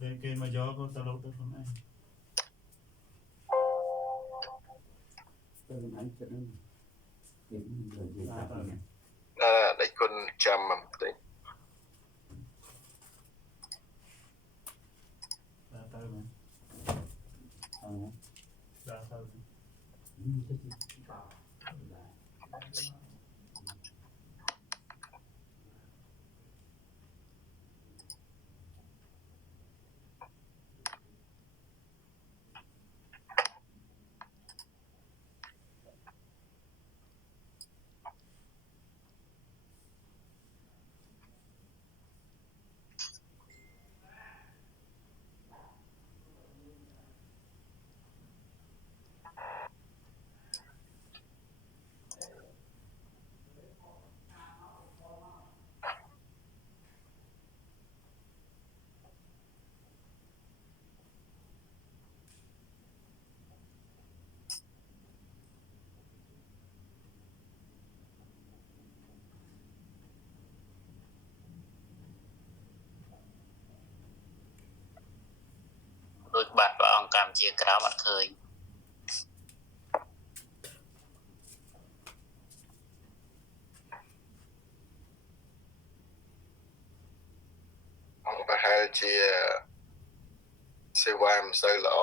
គេមកយកក៏ទៅលោកទៅខ្លួនឯងទៅខ្លួនឯងចិត្តហ្នឹងគេនិយាយថាដែលគុណចាំមកបន្តិចទៅមែនអឺដល់ទៅដូចបាត់ព្រះអង្គកម្ពុជាក្រោមអត់ឃើញប្រហែលជាសេវាមិនសូវល្អ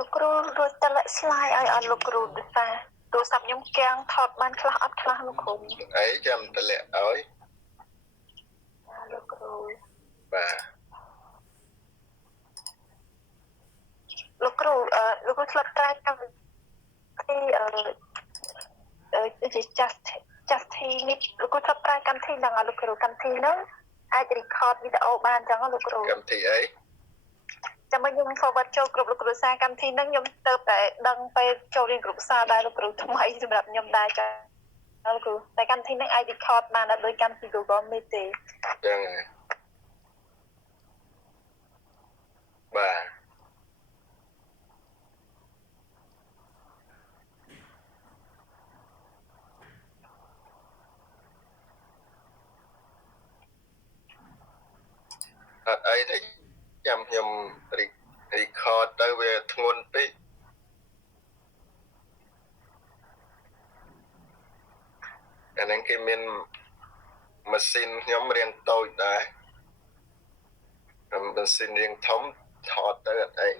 លោកគ្រូរួចតម្លាក់ slide ឲ្យអត់លោកគ្រូដូចថាទូរស័ព្ទខ្ញុំគាំងថតបានខ្លះអត់ខ្លះលោកគ្រូអីចាំតម្លាក់ឲ្យលោកគ្រូបាទលោកគ្រូលោកគ្រូឆ្លុតត្រែកកម្មវិធីjust នេះលោកគ្រូឆ្លុតត្រែកកម្មវិធីហ្នឹងលោកគ្រូកម្មវិធីហ្នឹងអាច record វីដេអូបានអញ្ចឹងលោកគ្រូកម្មវិធីអីចាំខ្ញុំ forward ចូលក្រុមលោកគ្រូសារកម្មវិធីហ្នឹងខ្ញុំទៅតែដឹងពេលចូលរៀនក្រុមសារដែរលោកគ្រូថ្មីសម្រាប់ខ្ញុំដែរចា៎លោកគ្រូតែកម្មវិធីហ្នឹងអាច record បានដល់ដោយកម្មវិធី Google Meet ទេចឹងបាទអត់អីទេចាំខ្ញុំ record ទៅវាធ្ងន់ពេកអាហ្នឹងគេមានម៉ាស៊ីនខ្ញុំរៀងតូចដែរម៉ាស៊ីនរៀងធំថតទៅអត់អី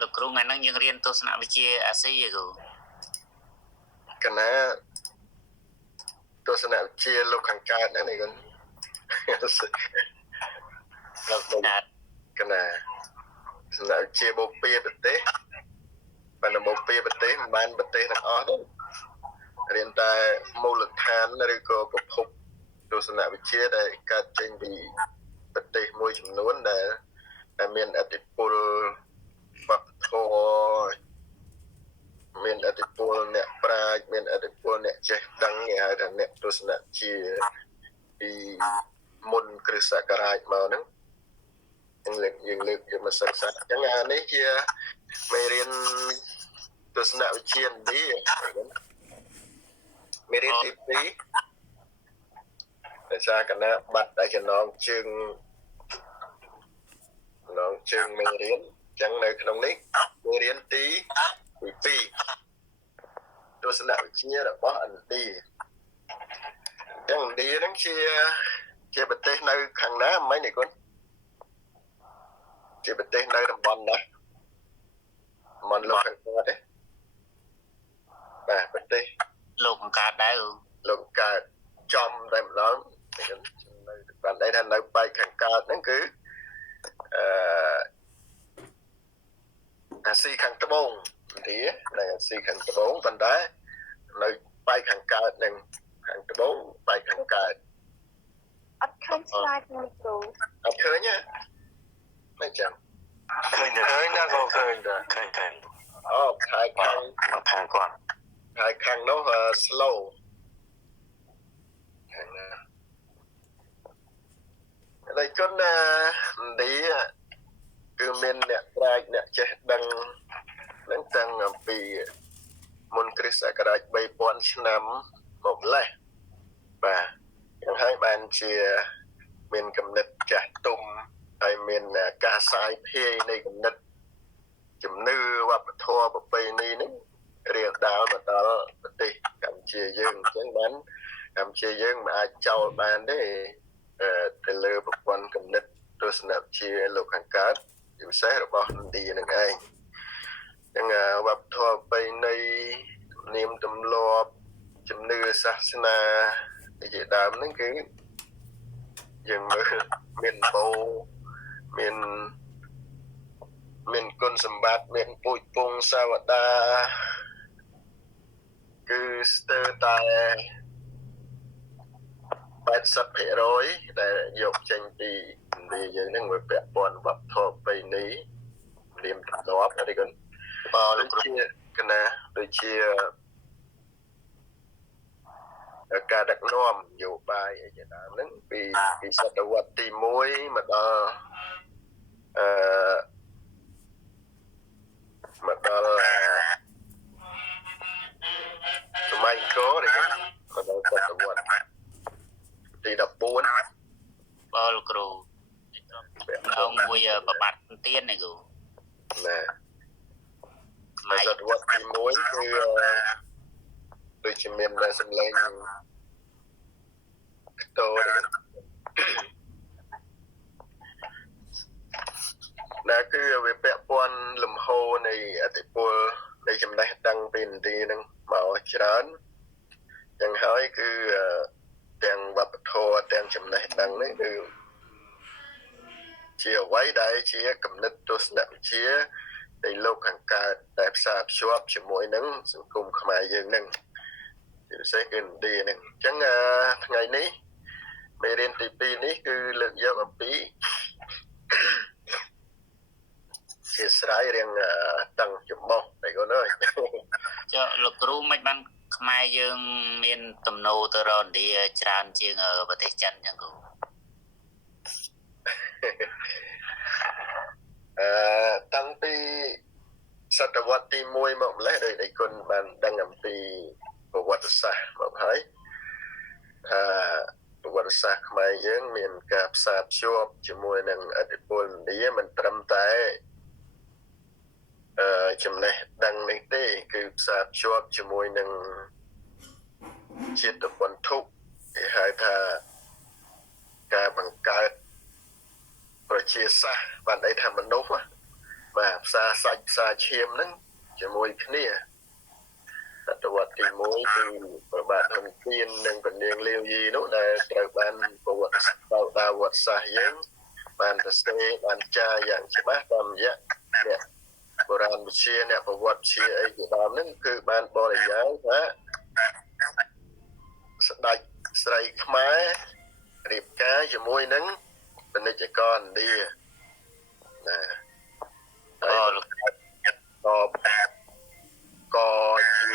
លោកគ្រូថ្ងៃហ្នឹងយើងរៀនទស្សនវិជ្ជាអាស៊ីឯគ្រូកណាទស្សនវិជ្ជាលោកខាងកើតហ្នឹងនេះគាត់លោកកើតកណាទស្សនវិជ្ជាបូព៌ាប្រទេសបណ្ឌបូព៌ាប្រទេសមិនបានប្រទេសទាំងអស់ទេរៀនតែមូលដ្ឋានឬក៏ប្រភពទស្សនវិជ្ជាដែលកើតចេញពីប្រទេសមួយចំនួនដែលមានឥទ្ធិពលវប្បធម៌មានឥទ្ធិពលអ្នកប្រាជ្ញមានឥទ្ធិពលអ្នកចេះដឹងគេហៅថាអ្នកទស្សនវិជ្ជាពីមុនគ្រិស្តសករាជមកហ្នឹងយើងលើកយកមកសិក្សាអញ្ចឹងអានេះជាមេរៀនទស្សនវិជ្ជាឥណ្ឌាមេរៀនទី2ដោយសារគណៈបាត់តែចំណងជើងមេរៀនអញ្ចឹងនៅក្នុងនេះមេរៀនទី2ទស្សនវិជ្ជារបស់ឥណ្ឌាអញ្ចឹងឥណ្ឌាហ្នឹងជាប្រទេសនៅខាងណាមិញនេះគុណជាប្រទេសនៅតំបន់ណាមិនលោកខាងកើតទេបាទប្រទេសលោកខាងកើតដែរលោកកើតចំតែម្ដងនៅបានន័យថានៅបែកខាងកើតហ្នឹងគឺអាស៊ីខាងត្បូងឥណ្ឌានៅអាស៊ីខាងត្បូងប៉ុន្តែនៅបែកខាងកើតនឹងខាងត្បូងបែកខាងកើតអត់ឃើញ slide មួយគ្រូអត់ឃើញទេមិនចាំ ឃើញតែណាក៏ឃើញដែរឃើញអូខែខាង មកខាងគាត់ ខែខាងនោះ slow តែគុណនេះគឺមានអ្នកប្រាជ្ញអ្នកចេះដឹងនឹងតាំងពីមុនគ្រិស្តសករាជ 3000 ឆ្នាំមកម្លេះបាទយ៉ាងហើយបានជាមានគំនិតចាស់ទុំហើយមានការសាយភាយនៃគំនិតជំនឿវប្បធម៌ប្រពៃណីនេះរៀងដាលមកដល់ប្រទេសកម្ពុជាយើងអញ្ចឹងបានកម្ពុជាយើងមិនអាចចោលបានទេទៅលើប្រព័ន្ធគំនិតទស្សនវិជ្ជាលោកខាងកើតជាពិសេសរបស់ឥណ្ឌានឹងឯងចឹងវប្បធម៌ប្រពៃណីនាមទម្លាប់ជំនឿសាសនាជាដើមហ្នឹងគឺយើងមើលមានបោមានគុណសម្បត្តិមានពូជពងសាវតាគឺស្ទើរតែ80% ដែលយកចេញពីឥណ្ឌាយើងហ្នឹងវាពាក់ព័ន្ធវប្បធម៌ប្រពៃណីនាមទម្លាប់អីគាត់ដូចជាកណាដូចជាការដឹកនាំនយោបាយអីជាដើមហ្នឹងពីសតវត្សទី1មកដល់សម័យអង្គរនេះមកដល់សតវត្សទី14បើលោកគ្រូអង្គមួយប្របាទទៀននេះគ្រូណាសតវត្សទី1គឺដូចជាមានសម្លេងខ្ទោដែលគឺវាពាក់ព័ន្ធលំហូរនៃអតិពលនៃចំណេះដឹងពីឥណ្ឌាហ្នឹងមកច្រើនយ៉ាងហើយគឺទាំងវប្បធម៌ទាំងចំណេះដឹងនេះគឺជាអ្វីដែលជាគំនិតទស្សនវិជ្ជានៃលោកខាងកើតដែលផ្សារភ្ជាប់ជាមួយនឹងសង្គមខ្មែរយើងហ្នឹងជាពិសេសគឺឥណ្ឌាហ្នឹងអញ្ចឹងថ្ងៃនេះមេរៀនទី2នេះគឺលើកយកអំពីជាស្រ័យរៀងតឹងចំបោះតែគាត់អើយចុះលោកគ្រូមិនបានខ្មែរយើងមានទំនោរទៅរកឥណ្ឌាច្រើនជាងប្រទេសចិនចឹងគ្រូតាំងពីសតវត្សទី1មកម្លេះដោយគុណបានដឹងអំពីប្រវត្តិសាស្ត្រមកហើយប្រវត្តិសាស្ត្រខ្មែរយើងមានការផ្សារភ្ជាប់ជាមួយនឹងឥទ្ធិពលឥណ្ឌាមិនត្រឹមតែចំណេះដឹងនេះទេគឺផ្សារភ្ជាប់ជាមួយនឹងជាតិវត្ថុគេហៅថាការបង្កើតប្រជាសាស្ត្របានន័យថាមនុស្សបាទផ្សារសាច់ផ្សារឈាមហ្នឹងជាមួយគ្នាសតវត្សទី1គឺប្របាទហ៊ុនសែននិងពនាងលាវយីនោះដែលត្រូវបានប្រវត្តិសាស្ត្រយើងបានសរសេរបានចារយ៉ាងច្បាស់តាមរយៈអ្នកបុរាណវិទ្យាអ្នកប្រវត្តិវិទ្យាអីជាដើមហ្នឹងគឺបានបរិយាយថាស្ដេចស្រីខ្មែររៀបការជាមួយនឹងពាណិជ្ជករឥណ្ឌាណាហើយក៏ជា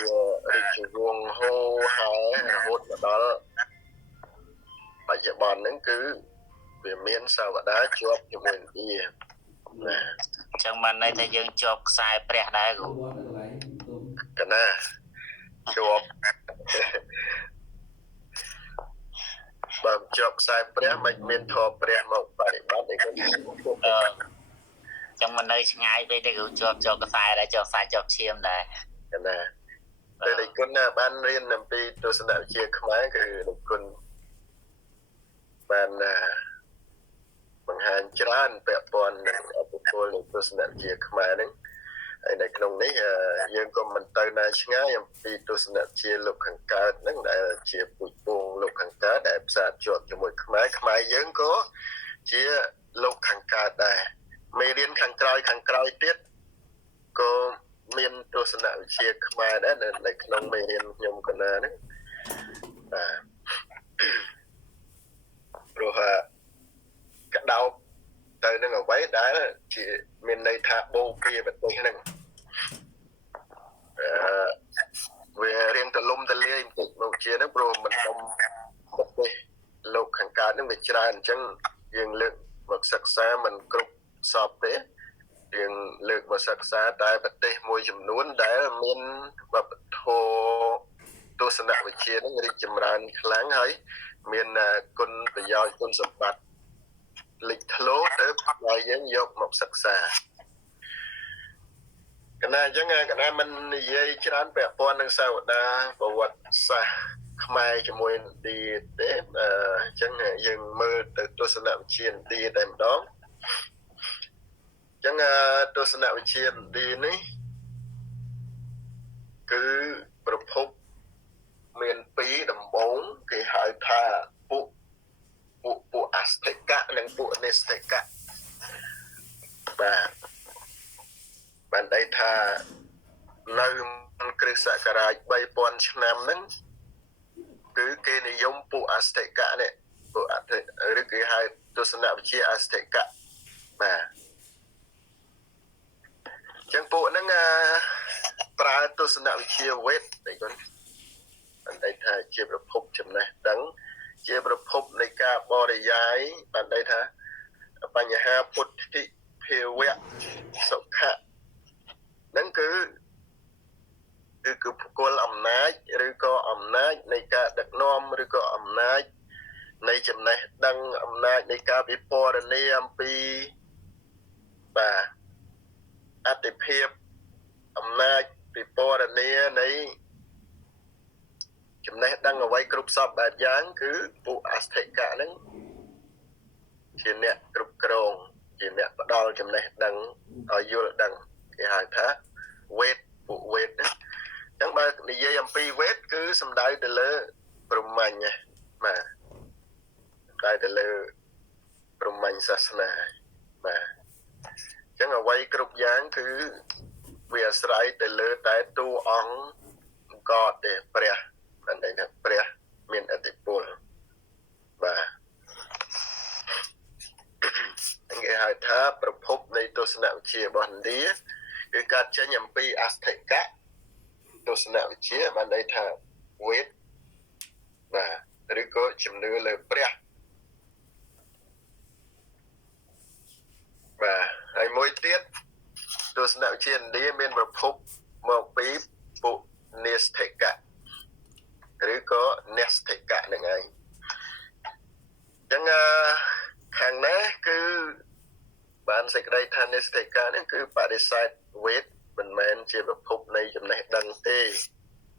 រាជវង្សហូហើយរហូតមកដល់បច្ចុប្បន្នហ្នឹងគឺវាមានសាវតាជាប់ជាមួយឥណ្ឌាណាចឹងបានន័យថាយើងជាប់ខ្សែព្រះដែរគ្រូកណាជាប់បើជាប់ខ្សែព្រះមិនមានធម៌ព្រះមកបរិបត្តិអីគាត់ចឹងមិននៅឆ្ងាយពេកទេគ្រូជាប់ខ្សែដែរជាប់ខ្សែជាប់ឈាមដែរកណាតែលោកគុណបានរៀនអំពីទស្សនវិជ្ជាខ្មែរគឺលោកគុណបានបង្ហាញច្រើនពាក់ព័ន្ធនឹងអត្តពលនៃទស្សនវិជ្ជាខ្មែរហ្នឹងហើយនៅក្នុងនេះយើងក៏មិនទៅណាឆ្ងាយអំពីទស្សនវិជ្ជាលោកខាងកើតហ្នឹងដែលជាពូជពងលោកខាងកើតដែលផ្សារជាប់ជាមួយខ្មែរយើងក៏ជាលោកខាងកើតដែរមេរៀនខាងក្រោយទៀតក៏មានទស្សនវិជ្ជាខ្មែរដែរនៅក្នុងមេរៀនខ្ញុំកណាហ្នឹងបាទព្រោះកដោប ទៅនឹងអ្វីដែលជាមានន័យថាបូព៌ាប្រទេសហ្នឹងវារៀងទលំទលាយបន្តិចមកជាហ្នឹងព្រោះមិនដុំប្រទេសលោកខាងកើតហ្នឹងវាច្រើនអញ្ចឹងយើងលើកមកសិក្សាមិនគ្រប់សពទេយើងលើកមកសិក្សាតែប្រទេសមួយចំនួនដែលមានវប្បធម៌ទស្សនវិជ្ជាហ្នឹងរីកចម្រើនខ្លាំងហើយមានគុណប្រយោជន៍គុណសម្បត្តិលេចធ្លោទៅឲ្យយើងយកមកសិក្សាកណាអញ្ចឹងកណាមិននិយាយច្រើនពាក់ព័ន្ធនឹងសាវតាប្រវត្តិសាស្ត្រខ្មែរជាមួយឥណ្ឌាទេអញ្ចឹងយើងមើលទៅទស្សនវិជ្ជាឥណ្ឌាតែម្ដងអញ្ចឹងទស្សនវិជ្ជាឥណ្ឌានេះគឺប្រភពមាន2ដំបូងគេហៅថាពួកអាស្តេកៈនិងពួកនេស្តេកៈបានន័យថានៅគ្រិស្តសករាជ 3000 ឆ្នាំហ្នឹងគឺគេនិយមពួកអាស្តេកៈនេះពួកឬគេហៅទស្សនវិជ្ជាអាស្តេកៈបាទអញ្ចឹងពួកហ្នឹងប្រើទស្សនវិជ្ជាវេទនេះគាត់បានន័យថាជាប្រភពចំណេះដឹងជាប្រភពនៃការបរិយាយបានន័យថាបញ្ហាពុទ្ធិភាវៈសុខៈហ្នឹងគឺបុគ្គលអំណាចឬក៏អំណាចនៃការដឹកនាំឬក៏អំណាចនៃចំណេះដឹងអំណាចនៃការវិពណ៌នាអំពីបាទអតិភិបអំណាចវិពណ៌នានៃចំណេះដឹងអ្វីគ្រប់សពបែបយ៉ាងគឺពួកអាស្ថិកៈហ្នឹងជាអ្នកគ្រប់គ្រងជាអ្នកផ្ដល់ចំណេះដឹងឲ្យយល់ដឹងគេហៅថាវេទពួកវេទណាអញ្ចឹងបើនិយាយអំពីវេទគឺសំដៅទៅលើព្រហ្មញ្ញណាបាទសំដៅទៅលើព្រហ្មញ្ញសាសនាបាទអញ្ចឹងអ្វីគ្រប់យ៉ាងគឺវាអាស្រ័យទៅលើតែតួអង្គក៏ទេព្រះបានន័យថាព្រះមានឥទ្ធិពលបាទគេហៅថាប្រភពនៃទស្សនវិជ្ជារបស់ឥណ្ឌាគឺកើតចេញអំពីអាស្ថិកៈទស្សនវិជ្ជាបានន័យថាវេទបាទឬក៏ជំនឿលើព្រះបាទហើយមួយទៀតទស្សនវិជ្ជាឥណ្ឌាមានប្រភពមកពីពួកនេស្ថិកៈឬក៏នេស្ថិកៈហ្នឹងឯងអញ្ចឹងខាងណាគឺបានសេចក្តីថានេស្ថិកៈហ្នឹងគឺបដិសេធវេទមិនមែនជាប្រភពនៃចំណេះដឹងទេ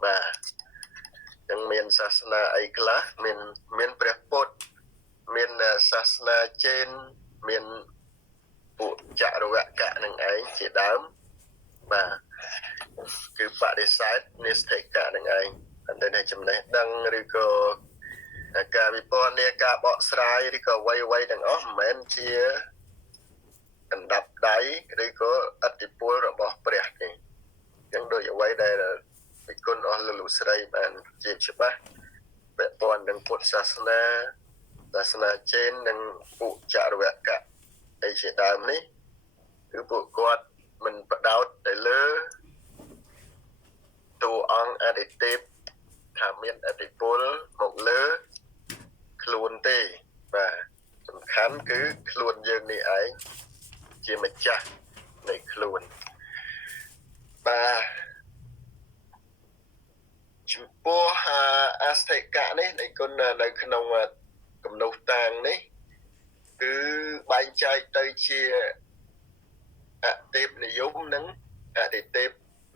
បាទអញ្ចឹងមានសាសនាអីខ្លះមានព្រះពុទ្ធមានសាសនាចេនមានពួកចរវកៈនឹងឯងជាដើមបាទគឺបដិសេធនេស្ថិកៈនឹងឯងអន្តរចំណេះដឹងឬក៏ការវិពណ៌នាការបកស្រាយឬក៏អ្វីទាំងអស់មិនមែនជាកណ្ដាប់ដៃឬក៏ឥទ្ធិពលរបស់ព្រះទេអញ្ចឹងដូចអ្វីដែលវិគុណអស់លោកស្រីបានជាច្បាស់ពាក់ព័ន្ធនឹងពុទ្ធសាសនាសាសនាចេននិងពួកចរវកៈអីជាដើមនេះគឺពួកគាត់មិនបដោតទៅលើតួអង្គអតីតទេពថាមានឥទ្ធិពលមកលើខ្លួនទេបាទសំខាន់គឺខ្លួនយើងនេះឯងជាម្ចាស់នៃខ្លួនបាទចំពោះអាស្ថិកៈនេះនៃគុណនៅក្នុងគំនុះតាងនេះគឺបែងចែកទៅជាអទេពនិយមនិងអតិទេព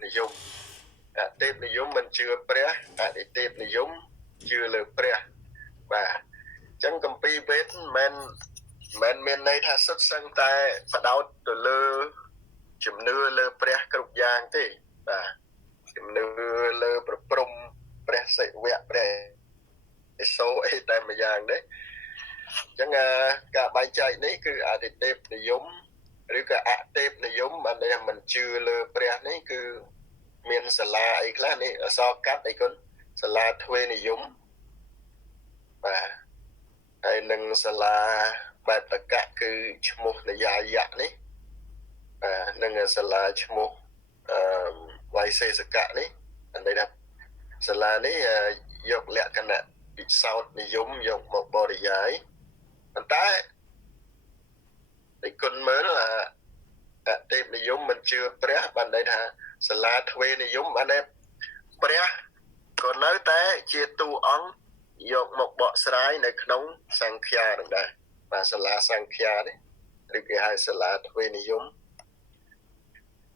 និយមអទេពនិយមមិនជឿព្រះអតិទេពនិយមជឿលើព្រះបាទអញ្ចឹងគម្ពីរវេទមិនមានន័យថាសុទ្ធសឹងតែបដោតទៅលើជំនឿលើព្រះគ្រប់យ៉ាងទេបាទជំនឿលើប្រព្រំព្រះសិវៈព្រះឥសូរអីតែមួយយ៉ាងទេអញ្ចឹងការបែងចែកនេះគឺអតិទេពនិយមឬក៏អទេពនិយមបានន័យថាមិនជឿលើព្រះនេះគឺមានសាលាអីខ្លះនេះអសរកាត់អីគុណសាលាទ្វេនិយមបាទហើយនឹងសាលា បែបតកៈគឺឈ្មោះនយាយៈនេះនឹងសាលាឈ្មោះវៃសេសកៈនេះន័យថាសាលានេះយកលក្ខណៈពិសោធន៍និយមយកមកបរិយាយប៉ុន្តែតែគុណមើលអតិថិនិយមមិនជឿព្រះបានន័យថាសាលាទ្វេនិយមបានតែព្រះក៏នៅតែជាតួអង្គយកមកបកស្រាយនៅក្នុងសង្ឃានឹងដែរបាទសាលាសង្ឃានេះឬគេហៅសាលាទ្វេនិយម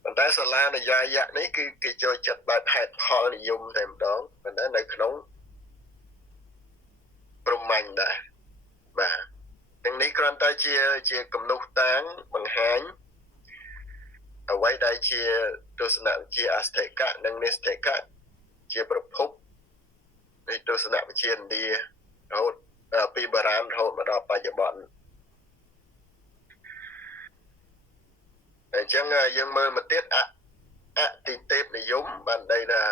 ប៉ុន្តែសាលានយាយៈនេះគឺគេចូលចិត្តបែបហេតុផលនិយមតែម្ដងប៉ុន្តែនៅក្នុងព្រហ្មញ្ញដែរបាទទាំងនេះគ្រាន់តែជាគំនុះតាងបង្ហាញអ្វីដែលជាទស្សនវិជ្ជាអស្ថិកៈនិងនិស្ថិកៈជាប្រភពនៃទស្សនវិជ្ជាឥណ្ឌារហូតពីបុរាណរហូតមកដល់បច្ចុប្បន្នអញ្ចឹងយើងមើលមកទៀតអតិទេពនិយមបានន័យថា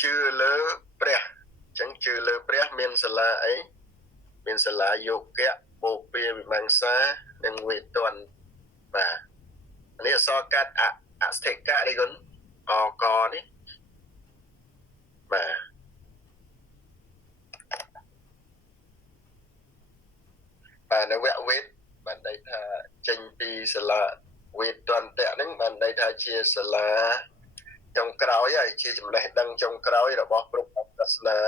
ជឿលើព្រះអញ្ចឹងជឿលើព្រះមានសាលាអីមានសាលាយោគៈបូពាវិមង្សានិងវេទនបាទនេះអក្សរកាត់អស្ថិកៈនេះគុណអកនេះបាទបាទនៅវគ្គវេទបានន័យថាចេញពីសាលាវេទតន្តៈហ្នឹងបានន័យថាជាសាលាចុងក្រោយហើយជាចំណេះដឹងចុងក្រោយរបស់ព្រហ្មទស្សនា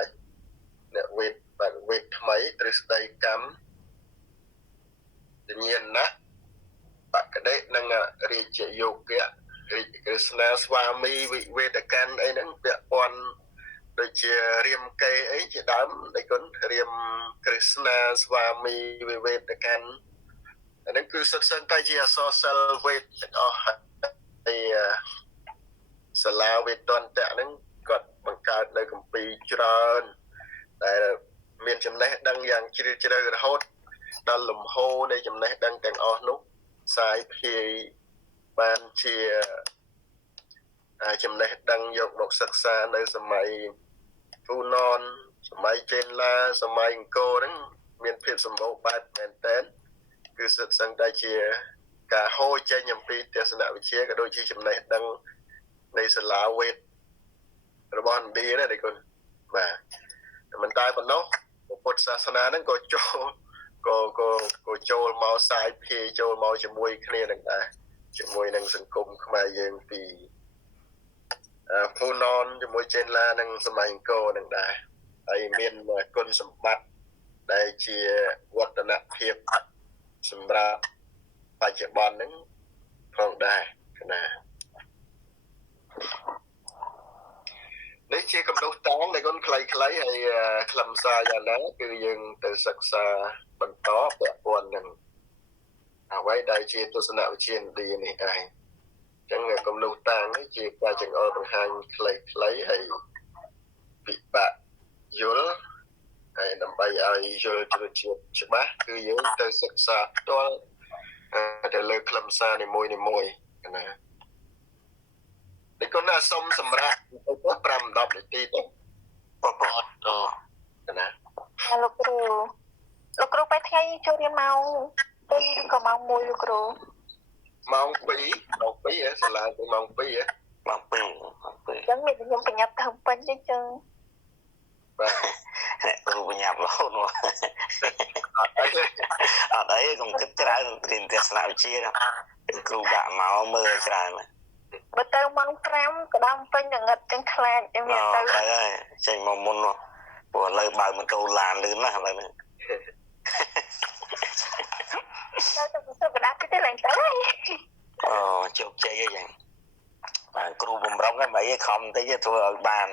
អ្នកវេទបាទវេទថ្មីទ្រឹស្ដីកម្មញ្ញាណៈបក្ដិនិងរាជយោគៈរាជក្រឹស្នាស្វាមីវិវេតកម្មអីហ្នឹងពាក់ព័ន្ធដូចជារាមកេរអីជាដើមដែលគុណរាមក្រឹស្នាស្វាមីវិវេតកម្មអាហ្នឹងគឺសិក្សាតែជាអក្សរសិល្ប៍វេទទាំងអស់ហើយសាលាវេទន្តៈហ្នឹងគាត់បង្កើតនៅគម្ពីរច្រើនដែលមានចំណេះដឹងយ៉ាងជ្រាលជ្រៅរហូតដល់លំហូរនៃចំណេះដឹងទាំងអស់នោះផ្សាយភាយបានជាចំណេះដឹងយកមកសិក្សានៅសម័យហ្វូណនសម័យចេនឡាសម័យអង្គរហ្នឹងមានភាពសម្បូរបែបមែនទែនគឺសិទ្ធិសឹងតែជាការហូរចេញអំពីទស្សនវិជ្ជាក៏ដូចជាចំណេះដឹងនៃសាលាវេទរបស់ឥណ្ឌាដែរគុណបាទមិនតែប៉ុណ្ណោះពុទ្ធសាសនាហ្នឹងក៏ចូលមកសាយភាយចូលមកជាមួយគ្នានឹងដែរជាមួយនឹងសង្គមខ្មែរយើងពីហ្វូណនជាមួយចេនឡានិងសម័យអង្គរនឹងដែរហើយមានគុណសម្បត្តិដែលជាវឌ្ឍនភាពសម្រាប់បច្ចុប្បន្នហ្នឹងផងដែរណានេះជាកំណត់តាំងដែលគុណខ្លីៗហើយខ្លឹមសារយ៉ាងណាគឺយើងទៅសិក្សាបន្តពាក់ព័ន្ធនឹងអ្វីដែលជាទស្សនវិជ្ជាឥណ្ឌានេះឯងអញ្ចឹងកំណត់តាំងនេះជាការចង្អុលបង្ហាញខ្លីៗហើយពិបាកយល់ហើយដើម្បីឲ្យយល់ជ្រាលជ្រៅច្បាស់គឺយើងទៅសិក្សាផ្ទាល់ទៅលើខ្លឹមសារនីមួយណាតែគាត់ណាសុំសម្រាប់5-10នាទីទៅណាលោកគ្រូពេលថ្ងៃចូលរៀនម៉ោង2ឬក៏ម៉ោង1លោកគ្រូម៉ោង2សាលាទៅម៉ោង2ម៉ោង2ចឹងមានខ្ញុំបញ្ញាប់ទៅពេញទេចឹងបាទគ្រូបញ្ញាប់រហូតមកអត់អីកុំគិតច្រើនរៀនទស្សនវិជ្ជាគ្រូដាក់មកមើលច្រើនបើទៅម៉ោង5ក៏ដល់ពេញងឹតចឹងខ្លាចខ្ញុំមានទៅហើយចេញមកមុនព្រោះឥឡូវបើម៉ូតូឡានលឿនណាស់ឥឡូវនេះទៅបដាទៅឡើងទៅអូជោគជ័យអីយ៉ាងបាទគ្រូបំរុងហ្នឹងមិនអីខំតិចធ្វើឲ្យបាន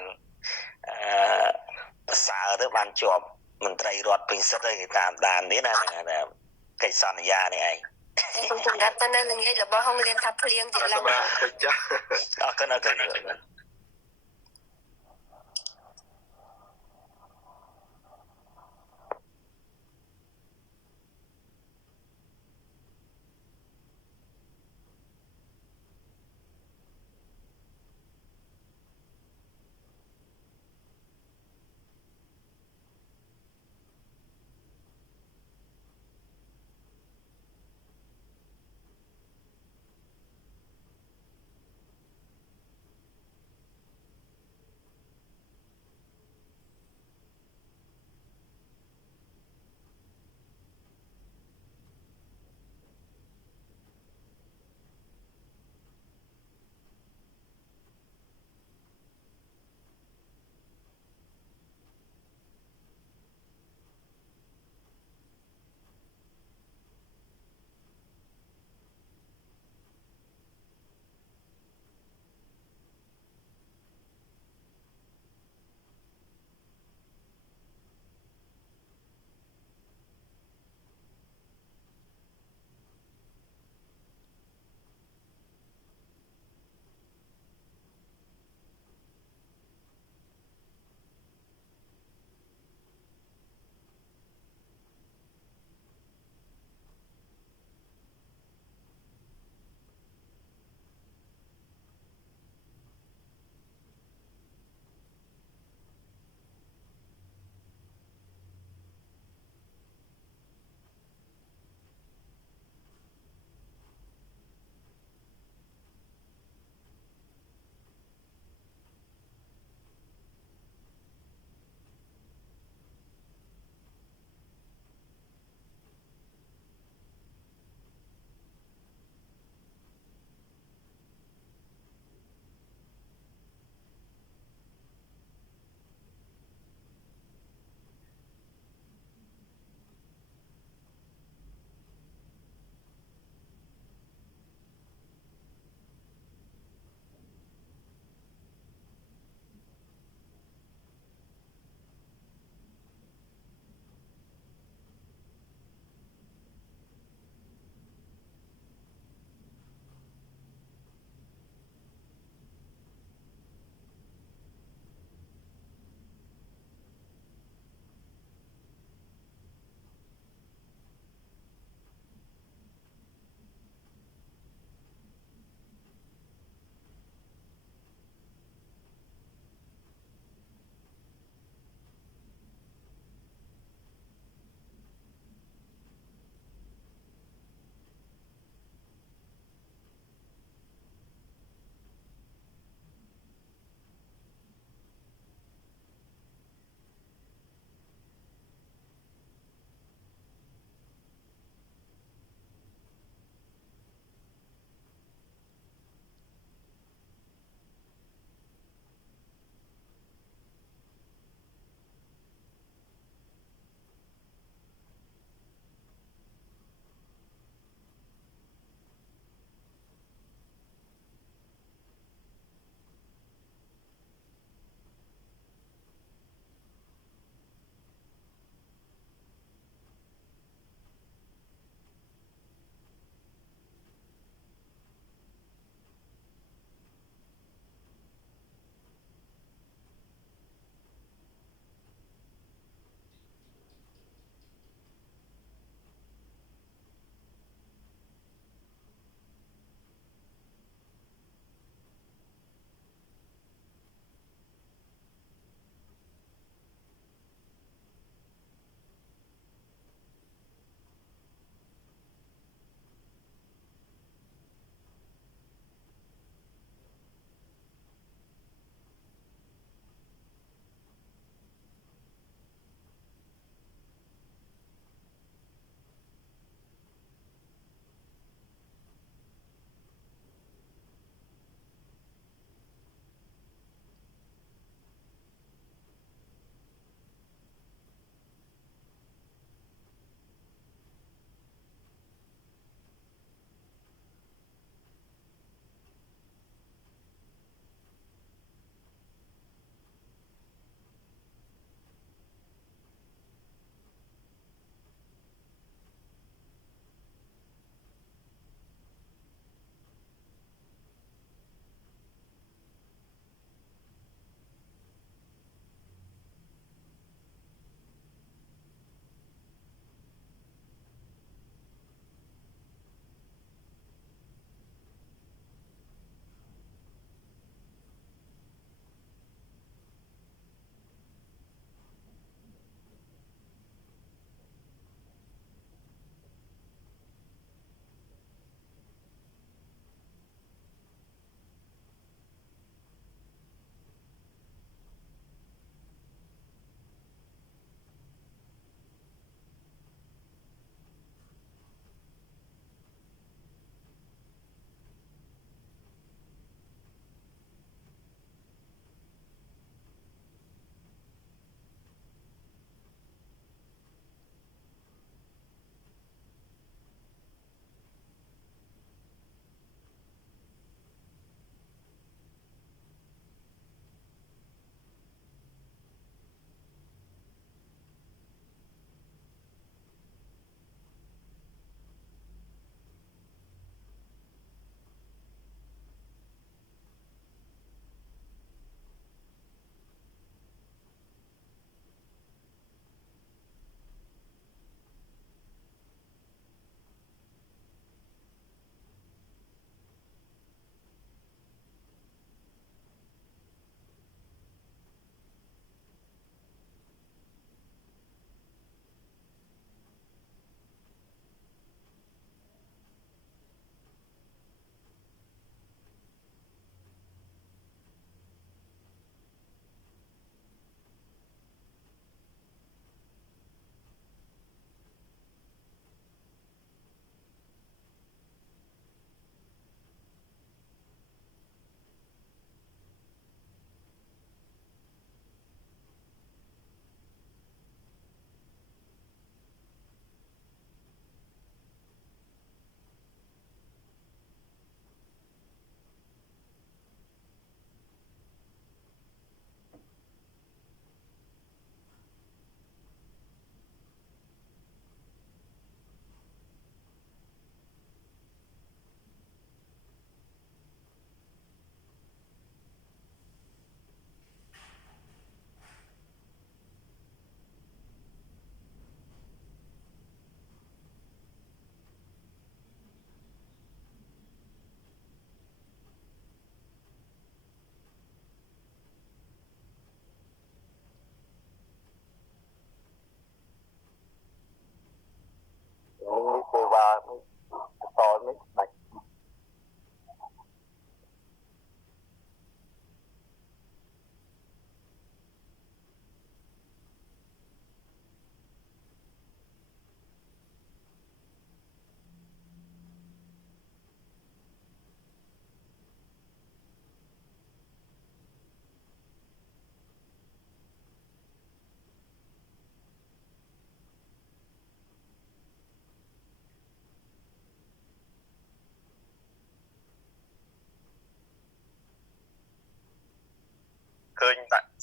ប្រសើរទៅបានជាប់មន្ត្រីរដ្ឋពេញសិទ្ធិគេតាមដាននេះណាកិច្ចសន្យានេះឯងខ្ញុំសម្រាប់ទៅនៅល្ងាចរបស់ហងរៀនថាភ្លៀងទៀតឡើងចាអរគុណ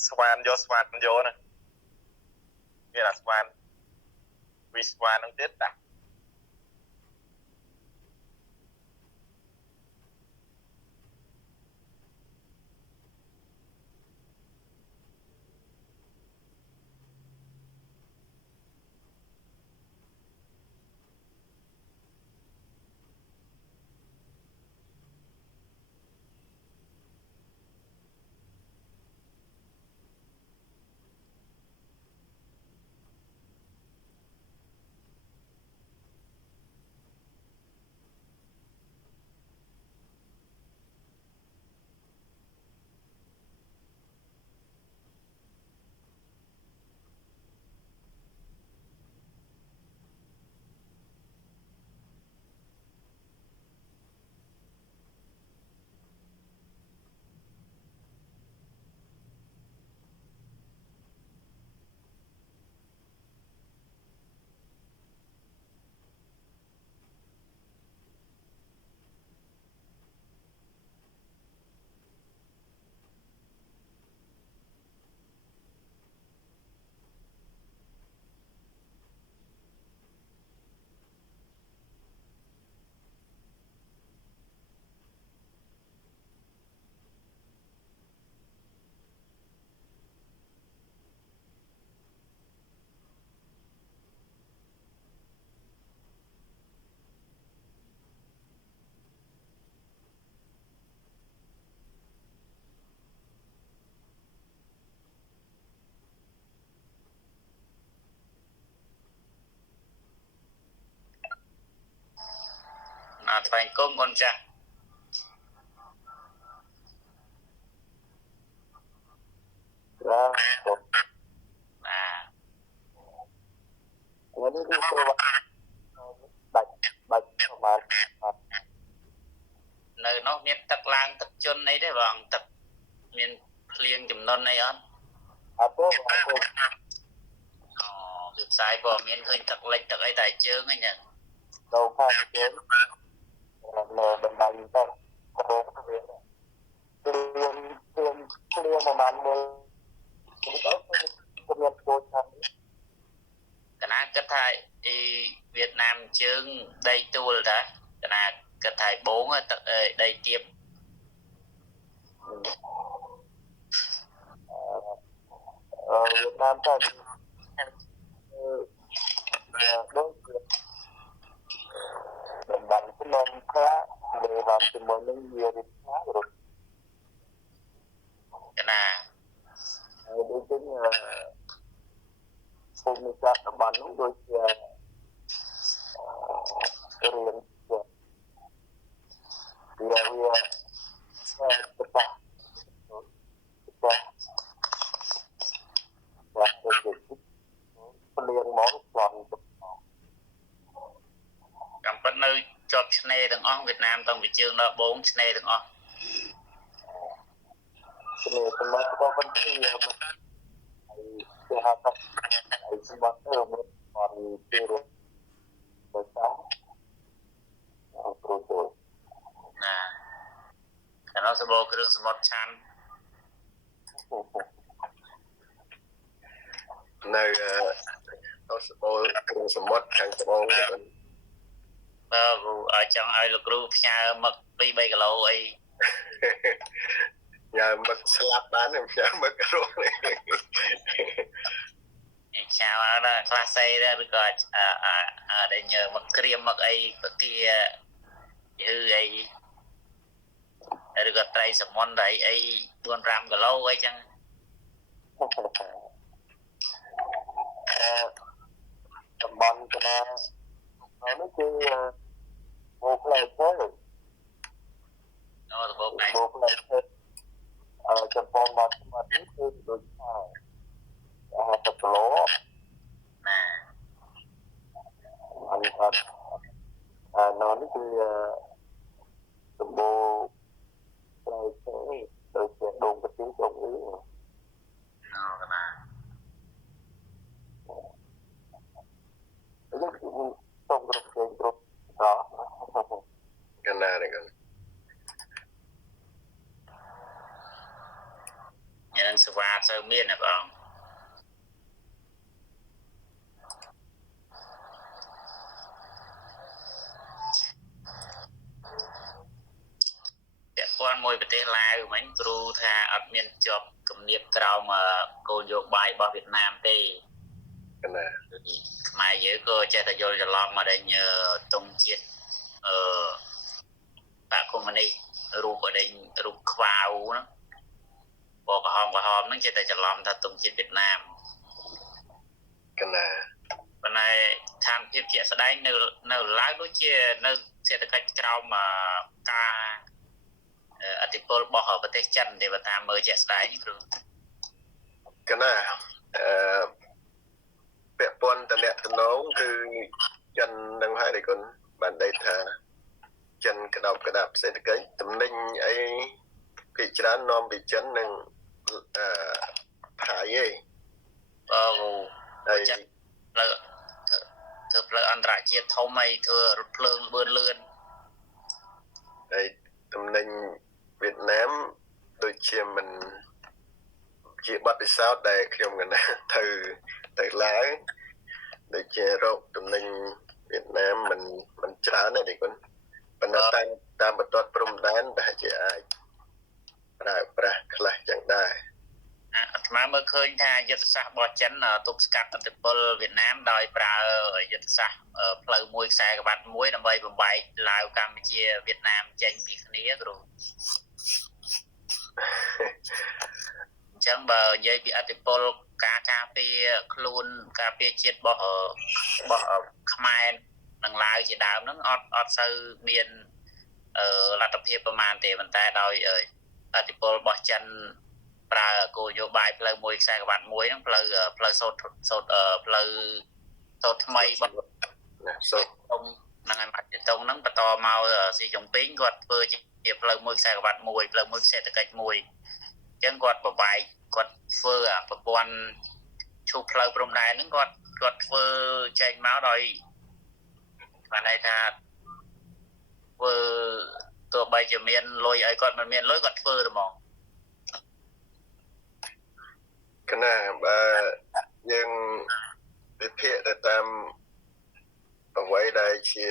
ស្វានយកស្វានយកណាមានអាស្វានវិស្វាននឹងទៀតតា ថ្វាយគុំអូនចាស់បាទបាទនេះគឺចូលបាច់ប្រមាណនៅនោះមានទឹកឡើងទឹកជន់អីទេបងទឹកមានភ្លៀងចំនួនអីអត់អត់ទេបងអូវាផ្សាយព័ត៌មានឃើញទឹកលិចទឹកអីតែជើងហ្នឹងចាទៅខាងជើងនៅបណ្ដាញទៅក៏វាព្រៀងប្រហែលមើលខ្ញុំមានចូលខាងកណាគិតថាអីវៀតណាមជើងដីទួលតាកណាគិតថាបងទឹកដីទៀបវៀតណាមទៅដូចតំបន់ភ្នំខ្លះដែលបានជាមួយនឹងវារិទ្ធណារត់កណាហើយដូចជាភូមិសាស្ត្រតំបន់នោះដូចជារៀនវាប្រកាសបាទទៅព្រៀងមកស្លាប់កំពិតនៅជាប់ឆ្នេរទាំងអស់វៀតណាមតាំងពីជើងដល់បងឆ្នេរទាំងអស់ឆ្នេរសម្រាប់ក៏ប៉ុន្តែវាគេហៅថាសម្រាប់ទៅមានបានពីរទៅតាមប្រូទូណាកណោសបោគ្រឿងសមុទ្រឆាន់នៅសបោគ្រឿងសមុទ្រខាងត្បូងឲ្យចង់ឲ្យលោកគ្រូផ្ញើមឹក 2-3 គីឡូអីញ៉ាំមឹកស្លាប់បានញ៉ាំមឹករស់នេះឆាវដល់ខ្លះសេដែរឬក៏ដែលញើមឹកក្រៀមមឹកអីបកាយឺអីឬក៏ត្រីសមុទ្រអី 4-5 គីឡូអីចឹងតំបន់កណានេះគឺអូផ្លែឈើអូរបបផ្លែឈើចំពោះមកនេះគឺដូចថា10 គីឡូណាអត់ថានៅនេះគឺដំបូងផ្លែឈើដូចជាដងប្រទីដងអីអូកណានេះគឺសូមគ្រប់គ្រងគ្រប់កណានេះយ៉ាងស្វាតទៅ ត្រូវមានណាបងពាក់ព័ន្ធមួយប្រទេសឡាវមិញគ្រូថាអត់មានជាប់គំនាបក្រោមគោលនយោបាយរបស់វៀតណាមទេណាខ្មែរយើងក៏ចេះតែយល់ច្រឡំមកដល់ទង់ជាតិបាក់កុម្មុយនីរូបអីរូបខ្វៅហ្នឹងបកក្រហមហ្នឹងចេះតែច្រឡំថាទង់ជាតិវៀតណាមកណាប៉ុន្តែស្ថានភាពជាក់ស្ដែងនៅឡើយដូចជានៅសេដ្ឋកិច្ចក្រោមការអធិបុលរបស់ប្រទេសចិនទេបើតាមមើលជាក់ស្ដែងគ្រូកណាពាក់ព័ន្ធតំណែងគឺចិននឹងហើយដែលគុណបានដេកថាចិនក្តោបក្តាប់សេដ្ឋកិច្ចតំណែងអីភាគច្រើននាំពីចិននឹងថៃឯងហើយធ្វើផ្លូវអន្តរជាតិធំអីធ្វើរថភ្លើងលឿនហើយតំណែងវៀតណាមដូចជាមិនជាបទពិសោធន៍ដែលខ្ញុំកណាទៅឡើយដូចជារោគតំណែងវៀតណាមមិនច្រើនទេគុណប៉ុន្តែតាមបន្ទាត់ព្រំដែនប្រហែលជាអាចប្រើប្រាស់ខ្លះចឹងដែរអាត្មាមើលឃើញថាយុទ្ធសាស្ត្ររបស់ចិនទប់ស្កាត់អធិបុលវៀតណាមដោយប្រើយុទ្ធសាស្ត្រផ្លូវមួយខ្សែក្បាត់មួយដើម្បីបំបែកឡាវកម្ពុជាវៀតណាមចេញពីគ្នាគ្រូអញ្ចឹងបើនិយាយពីអធិបុលការពារខ្លួនការពារជាតិរបស់ខ្មែរនឹងឡាវជាដើមហ្នឹងអត់សូវមានលទ្ធភាពប្រមាណទេប៉ុន្តែដោយអធិបុលរបស់ចិនប្រើគោលនយោបាយផ្លូវមួយខ្សែក្បាត់មួយហ្នឹងផ្លូវសូត្រថ្មីរបស់សូត្រហ្នឹងហើយមកទៅហ្នឹងបន្តមកស៊ីចុងពីងគាត់ធ្វើជាផ្លូវមួយខ្សែក្បាត់មួយផ្លូវមួយសេដ្ឋកិច្ចមួយអញ្ចឹងគាត់បបែកគាត់ធ្វើប្រព័ន្ធឈូសផ្លូវព្រំដែនហ្នឹងគាត់ធ្វើចេញមកដោយបានន័យថាធ្វើទោះបីជាមានលុយឲ្យគាត់មិនមានលុយគាត់ធ្វើទៅហ្មងកណាបើយើងវិភាគទៅតាមអ្វីដែលជា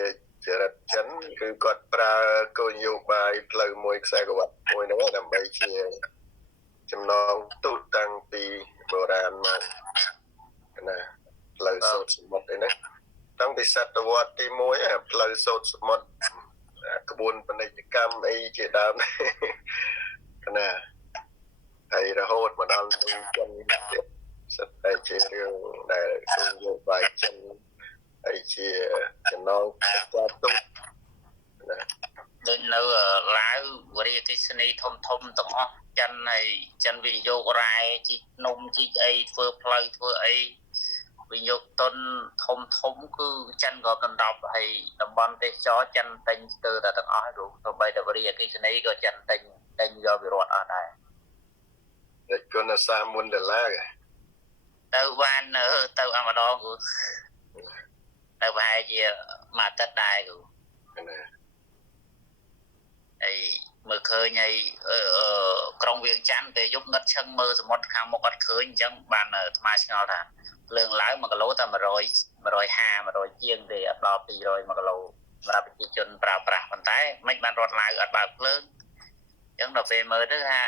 ចរិតចិនគឺគាត់ប្រើគោលនយោបាយផ្លូវមួយខ្សែក្បាត់មួយហ្នឹងដើម្បីជាចំណងទូតតាំងពីបុរាណមកណាផ្លូវសូត្រសមុទ្រឯណាតាំងពីសតវត្សទី1ផ្លូវសូត្រសមុទ្រក្បួនពាណិជ្ជកម្មអីជាដើមណាហើយរហូតមកដល់នឹងចិនទៀតសិតតែជារឿងដែលគោលនយោបាយចិនហើយជាចំណងចាត់ទុកណាដូចនៅឡាវវរិយអគ្គិសនីធំទាំងអស់ចិនហើយចិនវិនិយោគរ៉ែជីកនំជីកអីធ្វើផ្លូវធ្វើអីវិនិយោគទុនធំគឺចិនក៏ដណ្ដប់ហើយតំបន់ទេសចរចិនទិញស្ទើរតែទាំងអស់ហើយទោះបីតែវរិយអគ្គិសនីក៏ចិនទិញយកពីរដ្ឋអស់ដែរតែគុណ$30,000ទៅបានទៅអាម្ដងគឺទៅប្រហែលជាមួយអាទិត្យដែរគឺហើយមើលឃើញហើយក្រុងវៀងច័ន្ទពេលយប់ងឹតឈឹងមើលសមុទ្រខាងមុខអត់ឃើញអញ្ចឹងបានថ្មឆ្ងល់ថាភ្លើងឡើង1គីឡូតែ150 ជាងទេអត់ដល់200 1គីឡូសម្រាប់ប្រជាជនប្រើប្រាស់ប៉ុន្តែមិនបានរត់ឡាវអត់បើកភ្លើងអញ្ចឹងដល់ពេលមើលទៅថា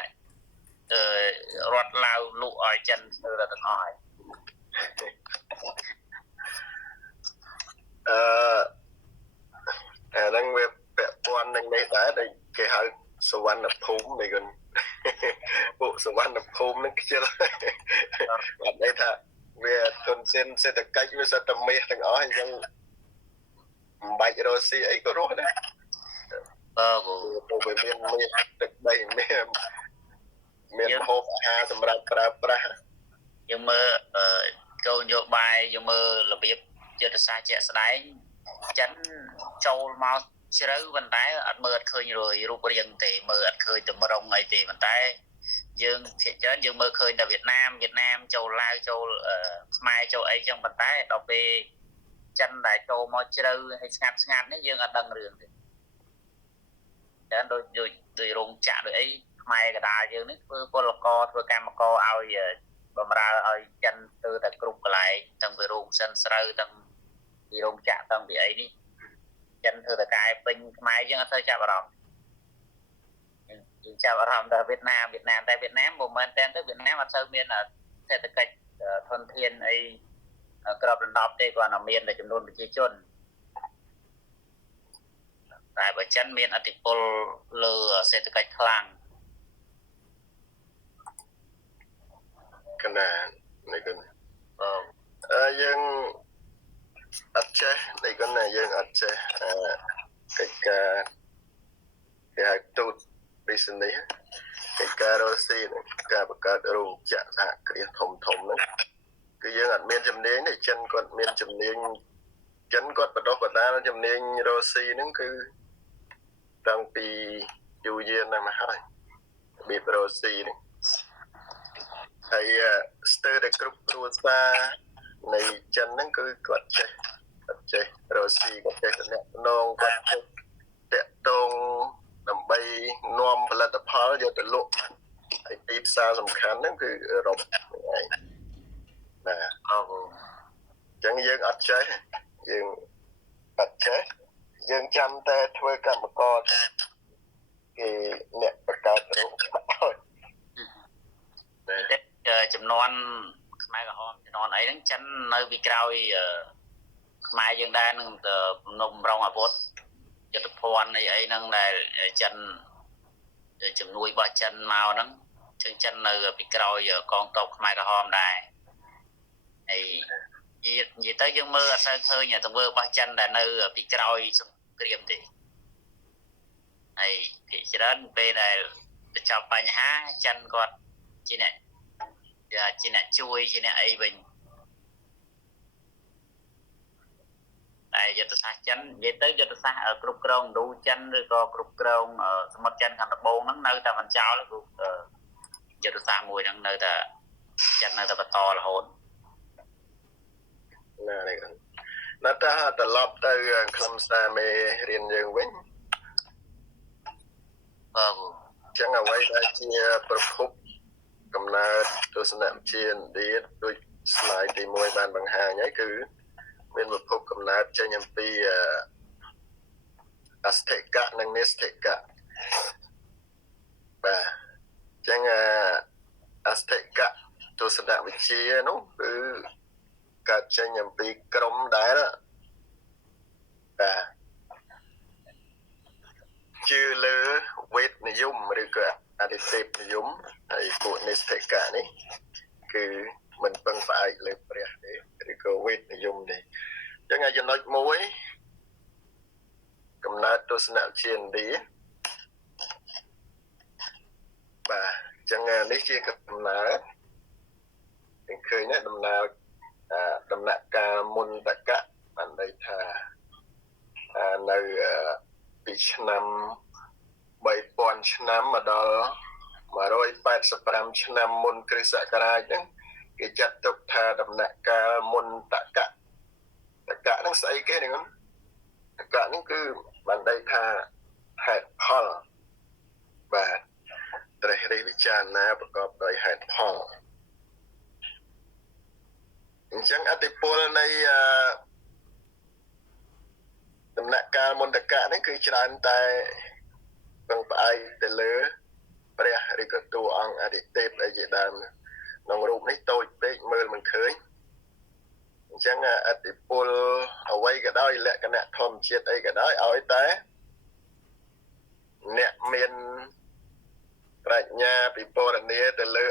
រត់ឡាវលក់ឲ្យចិនស្ទើរតែទាំងអស់ហើយអាហ្នឹងវាពាក់ព័ន្ធនឹងនេះដែរដែលគេហៅសវណ្ណភូមិនេះគុណពួកសវណ្ណភូមិហ្នឹងខ្ជិលបាត់ន័យថាវាទុនសិនសេដ្ឋកិច្ចវាសិតតែមាសទាំងអស់អញ្ចឹងមិនបាច់រស់ស៊ីអីក៏រស់ដែរពួកវាមានមាសទឹកដីមានហូបអាហារសម្រាប់ប្រើប្រាស់យើងមើលគោលនយោបាយយើងមើលរបៀបយុទ្ធសាស្ត្រជាក់ស្ដែងចិនចូលមកជ្រៅប៉ុន្តែអត់មើលអត់ឃើញរូបរាងទេមើលអត់ឃើញតម្រង់អីទេប៉ុន្តែយើងភាគច្រើនយើងមើលឃើញតែវៀតណាមចូលឡាវចូលខ្មែរចូលអីចឹងប៉ុន្តែដល់ពេលចិនដែលចូលមកជ្រៅហើយស្ងាត់នេះយើងអត់ដឹងរឿងទេតែដូចរោងចក្រដូចអីខ្មែរកដាលយើងនេះធ្វើពលករធ្វើកម្មករឲ្យ បំរើឲ្យចិនទៅតែគ្រប់កន្លែងទាំងពីរោងសិនស្រូវទាំងពីរោងចក្រទាំងពីអីនេះចិនធ្វើតែកាយពេញខ្មែរយើងអត់ទៅចាប់អារម្មណ៍យើងចាប់អារម្មណ៍ដល់វៀតណាមតែវៀតណាមមិនមែនតែទៅវៀតណាមអត់សូវមានសេដ្ឋកិច្ចធនធានអីក្របដណ្ដប់ទេគាត់តែមានតែចំនួនប្រជាជនតែបើចិនមានឥទ្ធិពលលើសេដ្ឋកិច្ចខ្លាំងកណានេះគនយើងអត់ចេះនេះគនយើងអត់ចេះកិច្ចការគេហៅទូតពីសនេះកិច្ចការរស់ស៊ីការបង្កើតរោងចក្រសហគ្រាសធំហ្នឹងគឺយើងអត់មានជំនាញទេចិនគាត់មានជំនាញចិនគាត់បដិបដាលជំនាញរស់ស៊ីហ្នឹងគឺតាំងពីយូរយារណាស់មកហើយរបៀបរស់ស៊ីនេះហើយស្ទើរតែគ្រប់គ្រួសារនៃចិនហ្នឹងគឺគាត់ចេះរស់ស៊ីគាត់ចេះតំណងគាត់ចេះតាក់ទងដើម្បីនាំផលិតផលយកទៅលក់ហើយទីផ្សារសំខាន់ហ្នឹងគឺអឺរ៉ុបហ្នឹងឯងបាទអញ្ចឹងយើងអត់ចេះយើងចាំតែធ្វើកម្មករគេអ្នកបង្កើតរោងចក្រតែចំនួនខ្មែរក្រហមចំនួនអីហ្នឹងចិននៅពីក្រោយខ្មែរយើងដែរនឹងទំនុកម្រងអាវុធយុទ្ធភ័ណ្ឌអីហ្នឹងដែលចិនជំនួយរបស់ចិនមកហ្នឹងចឹងចិននៅពីក្រោយកងទ័ពខ្មែរក្រហមដែរហើយនិយាយទៅយើងមើលអត់សូវឃើញទង្វើរបស់ចិនដែលនៅពីក្រោយសង្គ្រាមទេហើយភាគច្រើនពេលដែលទៅចប់បញ្ហាចិនគាត់ជាអ្នកជួយជាអ្នកអីវិញតែយុទ្ធសាស្ត្រចិននិយាយទៅយុទ្ធសាស្ត្រគ្រប់គ្រងឥណ្ឌូចិនឬក៏គ្រប់គ្រងសមុទ្រចិនខាងត្បូងហ្នឹងនៅតែមិនចោលគឺយុទ្ធសាស្ត្រមួយហ្នឹងនៅតែចិននៅតែបន្តរហូតណានេះណាតាត្រឡប់ទៅខ្លឹមសារមេរៀនយើងវិញចឹងអ្វីដែលជាប្រភពកំណើតទស្សនវិជ្ជាឥណ្ឌាដូច slide ទី1បានបង្ហាញហើយគឺមានប្រភពកំណើតចេញអំពីអស្ថិកៈនិងនិស្ថិកៈបាទចឹងអស្ថិកៈទស្សនវិជ្ជានោះគឺកើតចេញអំពីក្រុមដែលបាទជឿលើវេទនិយមឬក៏អតិទេពនិយមហើយពួកនិស្ថិកៈនេះគឺមិនពឹងផ្អែកលើព្រះទេឬក៏វេទនិយមទេអញ្ចឹងចំណុចមួយកំណើតទស្សនវិជ្ជាឥណ្ឌាបាទអញ្ចឹងនេះជាកំណើតឃើញណាដំណាក់កាលមុនតកៈបានន័យថានៅពីឆ្នាំ3000ឆ្នាំមកដល់185ឆ្នាំមុនគ្រិស្តសករាជហ្នឹងគេចាត់ទុកថាដំណាក់កាលមុនតកៈហ្នឹងស្អីគេហ្នឹងតកៈហ្នឹងគឺបានន័យថាហេតុផលបាទត្រេះរិះវិចារណាប្រកបដោយហេតុផលអញ្ចឹងអតិពលនៃដំណាក់កាលមុនតកៈហ្នឹងគឺច្រើនតែពឹងផ្អែកទៅលើព្រះឬក៏តួអង្គអតិទេពអីជាដើមក្នុងរូបនេះតូចពេកមើលមិនឃើញអញ្ចឹងអតិពលអ្វីក៏ដោយលក្ខណៈធម្មជាតិអីក៏ដោយឲ្យតែអ្នកមានប្រាជ្ញាពិពណ៌នាទៅលើ